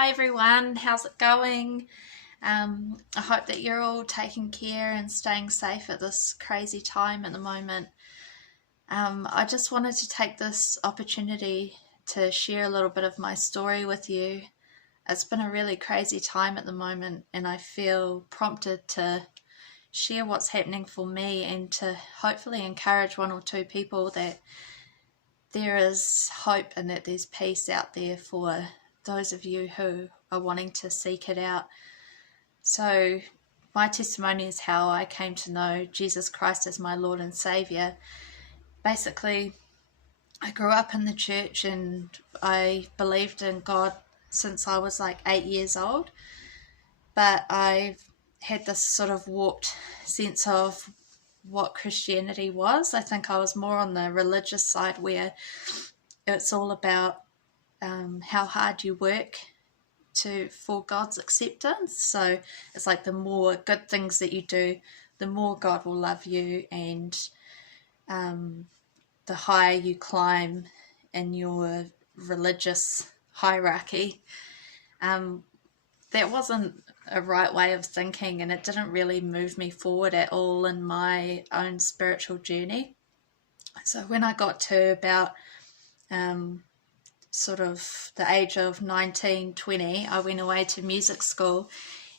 Hi everyone, how's it going? I hope that you're all taking care and staying safe at this crazy time at the moment. I just wanted to take this opportunity to share a little bit of my story with you. It's been a really crazy time at the moment, and I feel prompted to share what's happening for me and to hopefully encourage one or two people that there is hope and that there's peace out there for those of you who are wanting to seek it out. So, my testimony is how I came to know Jesus Christ as my Lord and Saviour. Basically, I grew up in the church and I believed in God since I was like 8 years old, but I've had this sort of warped sense of what Christianity was. I think I was more on the religious side where it's all about how hard you work for God's acceptance. So it's like the more good things that you do, the more God will love you, and the higher you climb in your religious hierarchy. That wasn't a right way of thinking, and it didn't really move me forward at all in my own spiritual journey. So when I got to about sort of the age of 19, 20, I went away to music school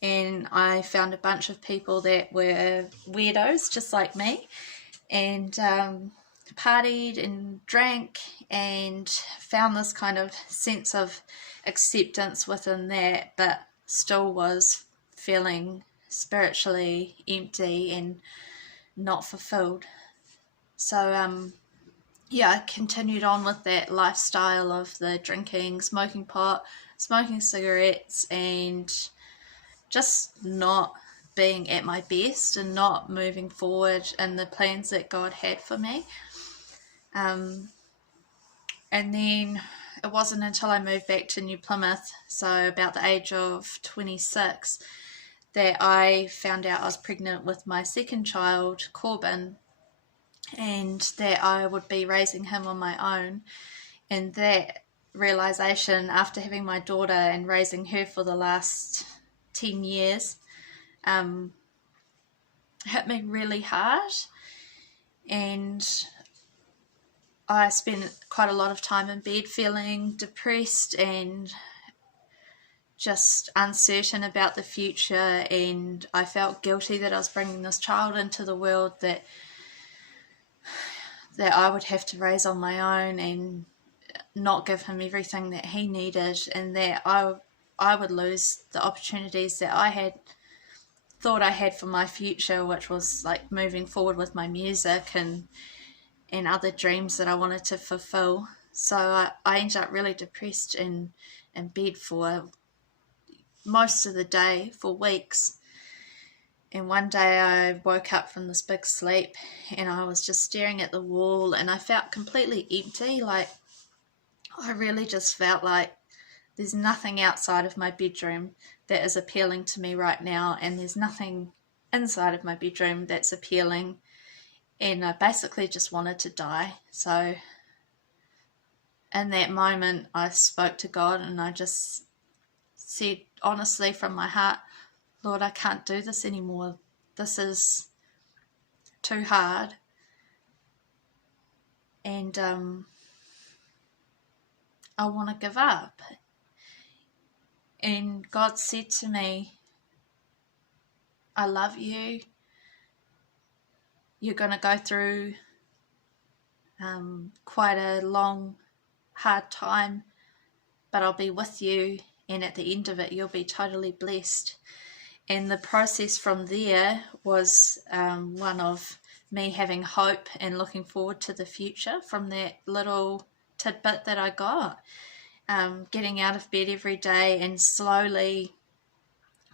and I found a bunch of people that were weirdos just like me, and partied and drank and found this kind of sense of acceptance within that, but still was feeling spiritually empty and not fulfilled. So yeah, I continued on with that lifestyle of the drinking, smoking pot, smoking cigarettes, and just not being at my best and not moving forward in the plans that God had for me. And then it wasn't until I moved back to New Plymouth, so about the age of 26, that I found out I was pregnant with my second child, Corbin, and that I would be raising him on my own. And that realization, after having my daughter and raising her for the last 10 years, hit me really hard. And I spent quite a lot of time in bed feeling depressed and just uncertain about the future, and I felt guilty that I was bringing this child into the world that I would have to raise on my own and not give him everything that he needed, and that I would lose the opportunities that I had thought I had for my future, which was like moving forward with my music and other dreams that I wanted to fulfill. So I ended up really depressed in bed for most of the day, for weeks. And one day I woke up from this big sleep and I was just staring at the wall and I felt completely empty. Like, I really just felt like there's nothing outside of my bedroom that is appealing to me right now, and there's nothing inside of my bedroom that's appealing, and I basically just wanted to die. So in that moment I spoke to God and I just said honestly from my heart, Lord, I can't do this anymore. This is too hard. And I want to give up. And God said to me, I love you. You're going to go through quite a long, hard time, but I'll be with you. And at the end of it, you'll be totally blessed. And the process from there was one of me having hope and looking forward to the future from that little tidbit that I got. Getting out of bed every day and slowly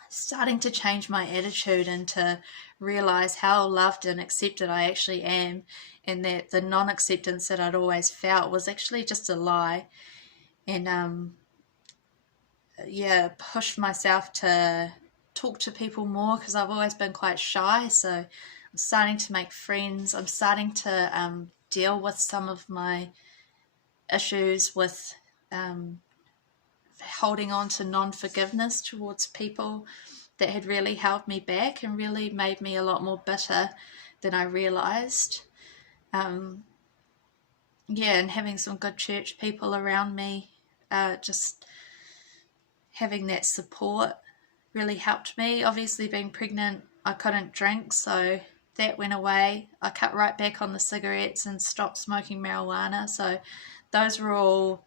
starting to change my attitude and to realize how loved and accepted I actually am, and that the non-acceptance that I'd always felt was actually just a lie. And pushed myself to talk to people more because I've always been quite shy. So I'm starting to make friends. I'm starting to deal with some of my issues with holding on to non-forgiveness towards people that had really held me back and really made me a lot more bitter than I realised. And having some good church people around me, just having that support really helped me. Obviously, being pregnant, I couldn't drink, so that went away. I cut right back on the cigarettes and stopped smoking marijuana. So those were all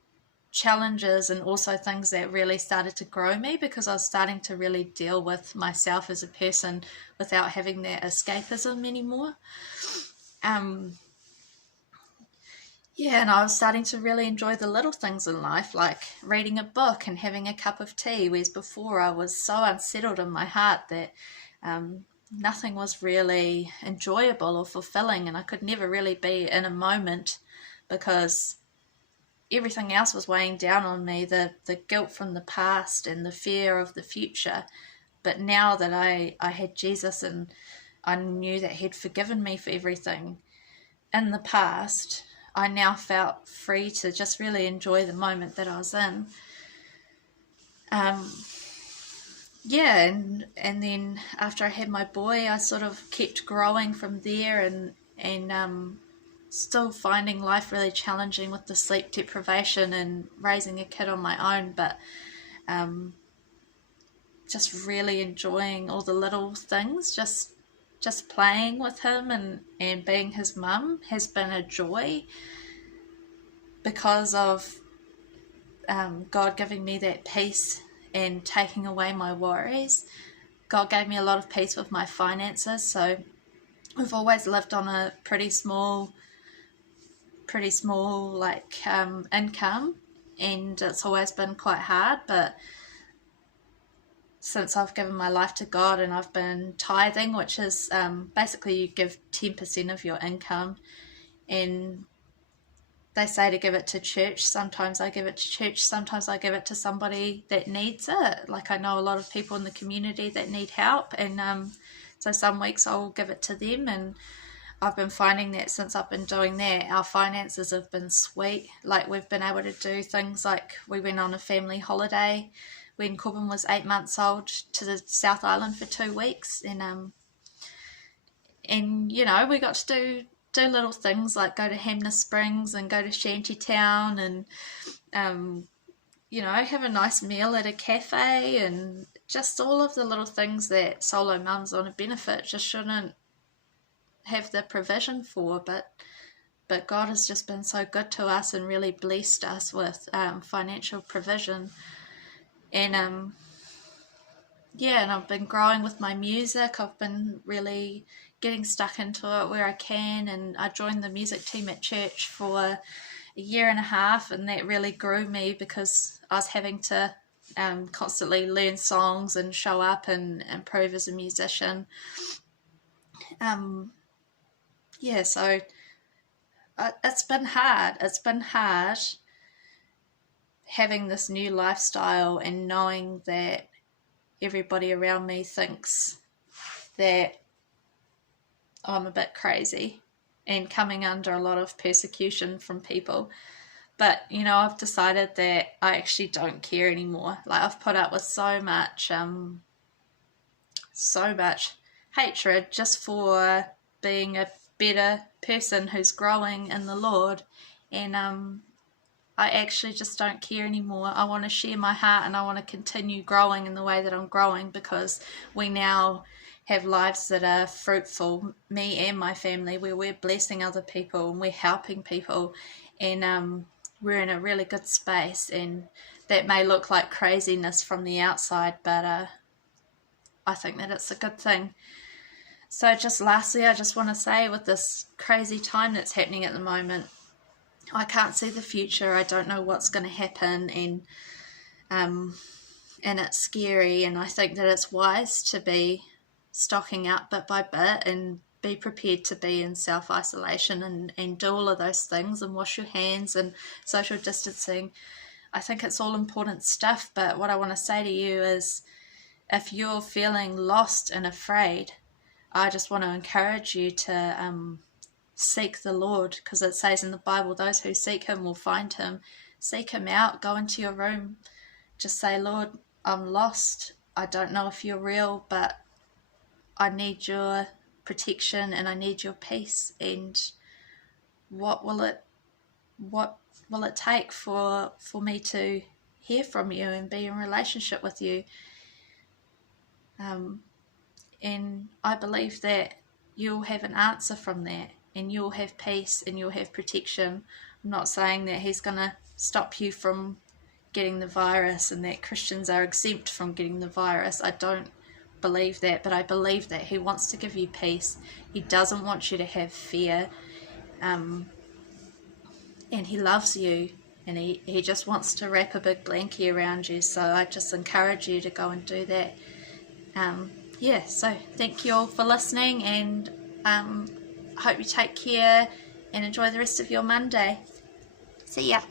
challenges and also things that really started to grow me, because I was starting to really deal with myself as a person without having that escapism anymore. And I was starting to really enjoy the little things in life, like reading a book and having a cup of tea, whereas before I was so unsettled in my heart that nothing was really enjoyable or fulfilling, and I could never really be in a moment because everything else was weighing down on me, the guilt from the past and the fear of the future. But now that I had Jesus and I knew that he'd forgiven me for everything in the past, I now felt free to just really enjoy the moment that I was in. And then after I had my boy, I sort of kept growing from there, and still finding life really challenging with the sleep deprivation and raising a kid on my own, but just really enjoying all the little things. Just playing with him and being his mum has been a joy because of God giving me that peace and taking away my worries. God gave me a lot of peace with my finances, so we've always lived on a pretty small income, and it's always been quite hard, but since I've given my life to God and I've been tithing, which is basically you give 10% of your income, and they say to give it to church. Sometimes I give it to church, sometimes I give it to somebody that needs it. Like I know a lot of people in the community that need help, and so some weeks I'll give it to them, and I've been finding that since I've been doing that, our finances have been sweet. Like we've been able to do things like we went on a family holiday when Corbin was 8 months old to the South Island for 2 weeks, and we got to do little things like go to Hamner Springs and go to Shantytown and have a nice meal at a cafe, and just all of the little things that solo mums on a benefit just shouldn't have the provision for, but God has just been so good to us and really blessed us with financial provision. And and I've been growing with my music. I've been really getting stuck into it where I can, and I joined the music team at church for a year and a half, and that really grew me because I was having to constantly learn songs and show up and improve as a musician. So it's been hard. It's been hard having this new lifestyle and knowing that everybody around me thinks that I'm a bit crazy and coming under a lot of persecution from people. But, I've decided that I actually don't care anymore. Like, I've put up with so much hatred just for being a better person who's growing in the Lord, and I actually just don't care anymore. I want to share my heart, and I want to continue growing in the way that I'm growing, because we now have lives that are fruitful, me and my family, where we're blessing other people and we're helping people, and we're in a really good space. And that may look like craziness from the outside, but I think that it's a good thing. So just lastly, I just want to say, with this crazy time that's happening at the moment, I can't see the future. I don't know what's going to happen, and it's scary, and I think that it's wise to be stocking up bit by bit and be prepared to be in self-isolation and do all of those things and wash your hands and social distancing. I think it's all important stuff, but what I want to say to you is, if you're feeling lost and afraid, I just want to encourage you to seek the Lord, because it says in the Bible, those who seek him will find him. Seek him out. Go into your room. just say, Lord, I'm lost. I don't know if you're real, but I need your protection and I need your peace. And what will it take for me to hear from you and be in relationship with you? And I believe that you'll have an answer from that, and you'll have peace and you'll have protection. I'm not saying that he's going to stop you from getting the virus and that Christians are exempt from getting the virus. I don't believe that, but I believe that he wants to give you peace. He doesn't want you to have fear, and he loves you, and he just wants to wrap a big blankie around you. So I just encourage you to go and do that. So thank you all for listening, and I hope you take care and enjoy the rest of your Monday. See ya.